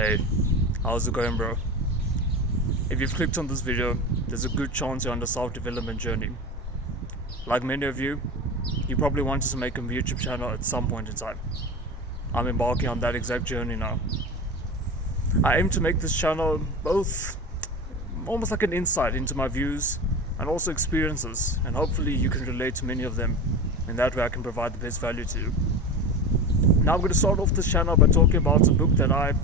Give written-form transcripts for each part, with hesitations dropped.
Hey, how's it going, bro? If you've clicked on this video, there's a good chance you're on the self-development journey. Like many of you, you probably wanted to make a YouTube channel at some point in time. I'm embarking on that exact journey now. I aim to make this channel both almost like an insight into my views and also experiences, and hopefully you can relate to many of them. In that way I can provide the best value to you. Now I'm going to start off this channel by talking about a book that I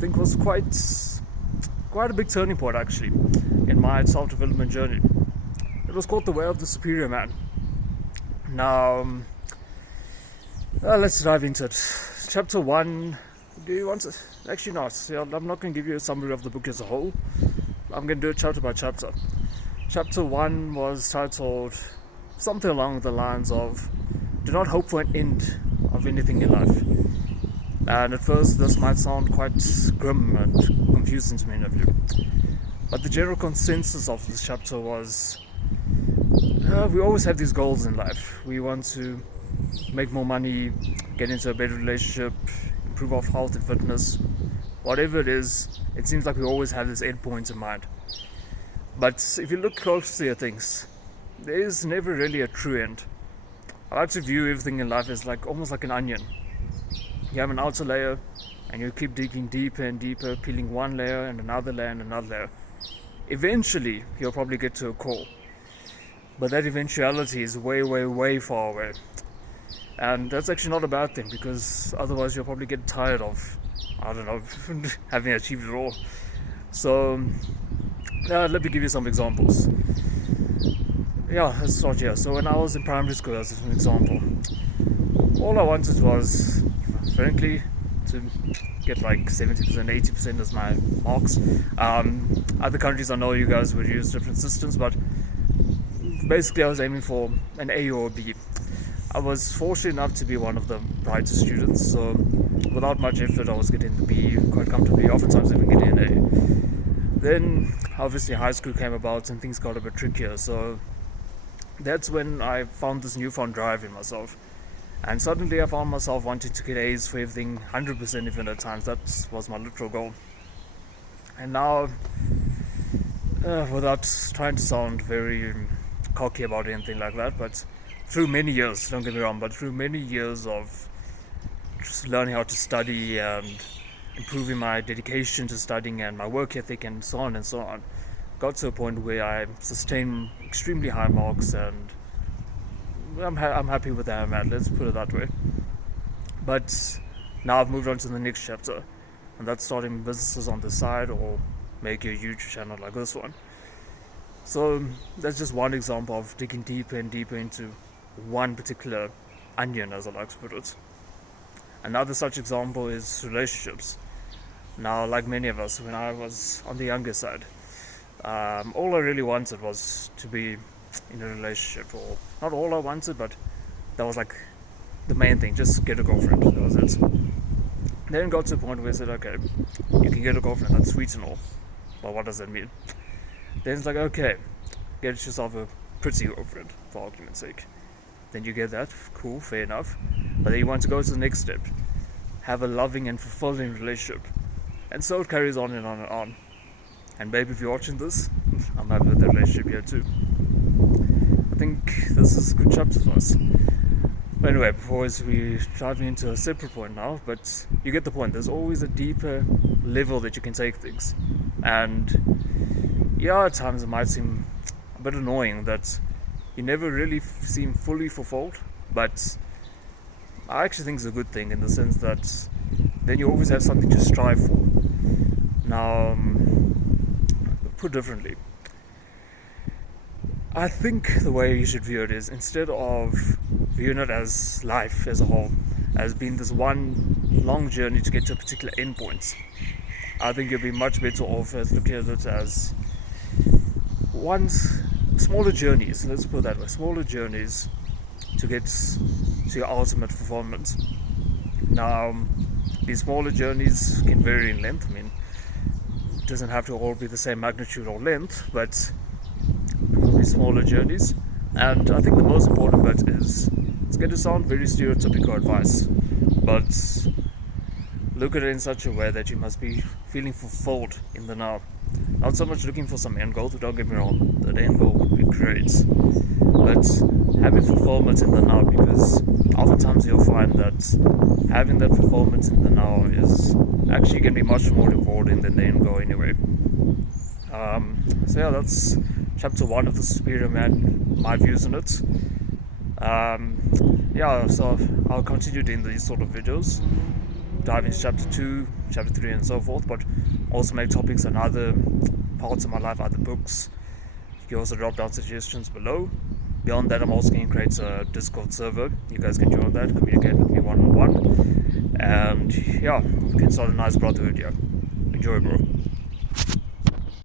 think was quite a big turning point actually in my self-development journey. It was called The Way of the Superior Man. Now, let's dive into it. Chapter 1, do you want to? Actually not. I'm not going to give you a summary of the book as a whole. I'm going to do it chapter by chapter. Chapter 1 was titled something along the lines of, do not hope for an end of anything in life. And at first this might sound quite grim and confusing to many of you. But the general consensus of this chapter was, we always have these goals in life. We want to make more money, get into a better relationship, improve our health and fitness. Whatever it is, it seems like we always have this end point in mind. But if you look closely at things, there is never really a true end. I like to view everything in life as almost like an onion. You have an outer layer and you keep digging deeper and deeper, peeling one layer and another layer and another layer. Eventually you'll probably get to a core, but that eventuality is way, way, way far away. And that's actually not a bad thing, because otherwise you'll probably get tired of, having achieved it all. So let me give you some examples. Let's start here. So when I was in primary school, as an example, all I wanted was, frankly, to get 70%, 80% as my marks. Other countries, I know you guys would use different systems, but basically I was aiming for an A or a B. I was fortunate enough to be one of the brightest students, so without much effort I was getting the B quite comfortably, oftentimes even getting an A. Then obviously high school came about and things got a bit trickier, so that's when I found this newfound drive in myself. And suddenly I found myself wanting to get A's for everything, 100% even at times. That was my literal goal. And now, without trying to sound very cocky about anything like that, but through many years, don't get me wrong, but through many years of just learning how to study and improving my dedication to studying and my work ethic and so on, got to a point where I sustained extremely high marks, and I'm happy with that, man. Let's put it that way. But now I've moved on to the next chapter, and that's starting businesses on the side or making a YouTube channel like this one. So that's just one example of digging deeper and deeper into one particular onion, as I like to put it. Another such example is relationships. Now, like many of us, when I was on the younger side, all I really wanted was to be in a relationship, or not all I wanted, but that was the main thing, just get a girlfriend, that was it. Then got to a point where I said, okay, you can get a girlfriend, that's sweet and all, but what does that mean? Then it's okay, get yourself a pretty girlfriend, for argument's sake. Then you get that, cool, fair enough, but then you want to go to the next step, have a loving and fulfilling relationship, and so it carries on and on and on. And babe, if you're watching this, I'm happy with the relationship here too. I think this is a good chapter for us. But anyway, before we driving into a separate point now, but you get the point. There's always a deeper level that you can take things. And at times it might seem a bit annoying that you never really seem fully fulfilled, but I actually think it's a good thing in the sense that then you always have something to strive for. Now, put differently, I think the way you should view it is, instead of viewing it as life as a whole, as being this one long journey to get to a particular endpoint, I think you'll be much better off as looking at it as smaller journeys, let's put it that way, smaller journeys to get to your ultimate fulfillment. Now, these smaller journeys can vary in length. It doesn't have to all be the same magnitude or length, but smaller journeys. And I think the most important bit is, it's going to sound very stereotypical advice, but look at it in such a way that you must be feeling fulfilled in the now. Not so much looking for some end goal, don't get me wrong, that end goal would be great. But having fulfillment in the now, because oftentimes you'll find that having that fulfillment in the now is actually going to be much more rewarding than the end goal anyway. So yeah, that's chapter 1 of The Superior Man, my views on it. Yeah, so I'll continue doing these sort of videos, dive into chapter 2, chapter 3 and so forth, but also make topics on other parts of my life, other books. You can also drop down suggestions below. Beyond that, I'm also going to create a Discord server. You guys can join that, communicate with me one-on-one, and yeah, we can start a nice brotherhood here. Enjoy, bro.